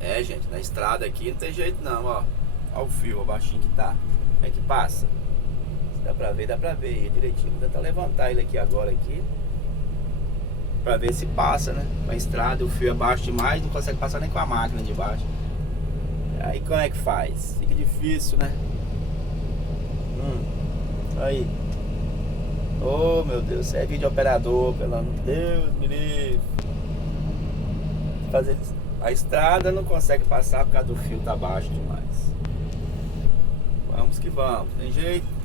É, gente, na estrada aqui não tem jeito não, ó. Ó o fio, ó, baixinho que tá. Como é que passa? Se dá pra ver direitinho. Vou tentar levantar ele aqui agora aqui. Pra ver se passa, né? Com a estrada, o fio é baixo demais, não consegue passar nem com a máquina de baixo. Aí como é que faz? Fica difícil, né? Aí. Oh, meu Deus, você é vídeo operador, pelo amor de Deus, me livre. Fazer a estrada não consegue passar por causa do fio tá baixo demais. Vamos que vamos, tem jeito.